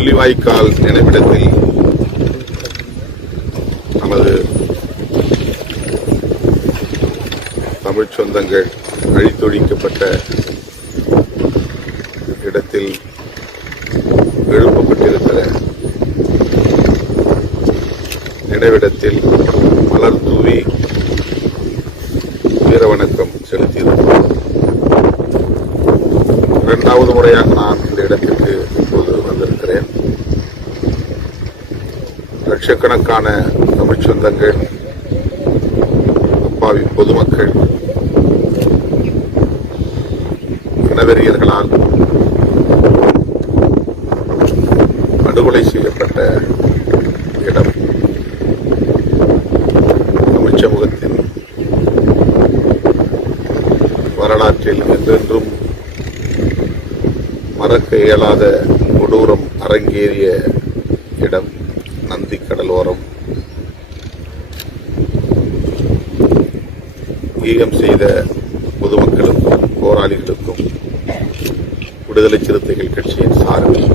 முள்ளிவாய்க்கால் நினைவிடத்தில் நமது தமிழ்ச் சொந்தங்கள் அழித்தொழிக்கப்பட்ட இடத்தில் எழுப்பப்பட்டிருக்கிற நினைவிடத்தில் மலர் தூவி வீரவணக்கம் செலுத்தியிருக்கிறோம் இரண்டாவது முறையாக நான் இந்த இடத்திற்கு லட்சக்கணக்கான தமிழ்ச் சொந்தங்கள் அப்பாவி பொதுமக்கள் இனவெறியர்களால் படுகொலை செய்யப்பட்ட இடம் தமிழ் சமூகத்தின் வரலாற்றில் என்றென்றும் மறக்க இயலாத கொடூரம் அரங்கேறிய இடம். கடலோரம். ஈகம் செய்த பொதுமக்களுக்கும் போராளிகளுக்கும் விடுதலை சிறுத்தைகள் கட்சியின் சார்பில்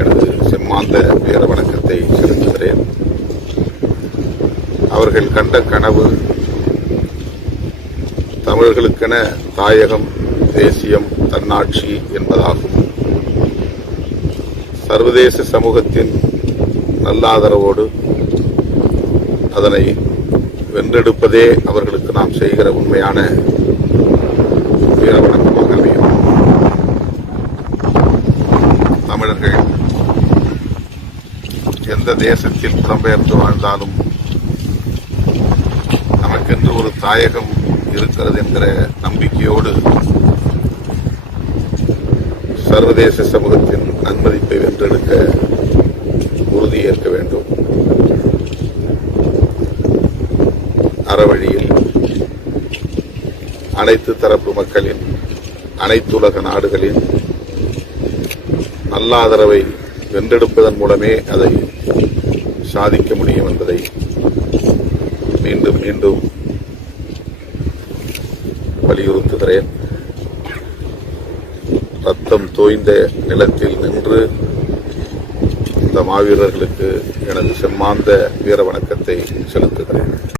எனது செம்மாந்த பேர வணக்கத்தை செலுத்துகிறேன். அவர்கள் கண்ட கனவு தமிழர்களுக்கென தாயகம் தேசியம் தன்னாட்சி என்பதாகும். சர்வதேச சமூகத்தின் நல்லாதரவோடு அதனை வென்றெடுப்பதே அவர்களுக்கு நாம் செய்கிற உண்மையான வீரவணக்கமாக அமையும். தமிழர்கள் எந்த தேசத்தில் புலம்பெயர்ந்து வாழ்ந்தாலும் நமக்கென்று ஒரு தாயகம் இருக்கிறது என்கிற நம்பிக்கையோடு சர்வதேச சமூகத்தின் நன்மதிப்பை வென்றெடுக்க உறுதியேற்க வேண்டும். அறவழியில் அனைத்து தரப்பு மக்களின் அனைத்துலக நாடுகளின் நல்லாதரவை வென்றெடுப்பதன் மூலமே அதை சாதிக்க முடியும் என்பதை மீண்டும் மீண்டும் வலியுறுத்துகிறேன். ரத்தம் தோய்ந்த நிலத்தில் நின்று மாவீரர்களுக்கு எனது செம்மாந்த வீர வணக்கத்தை செலுத்துகிறேன்.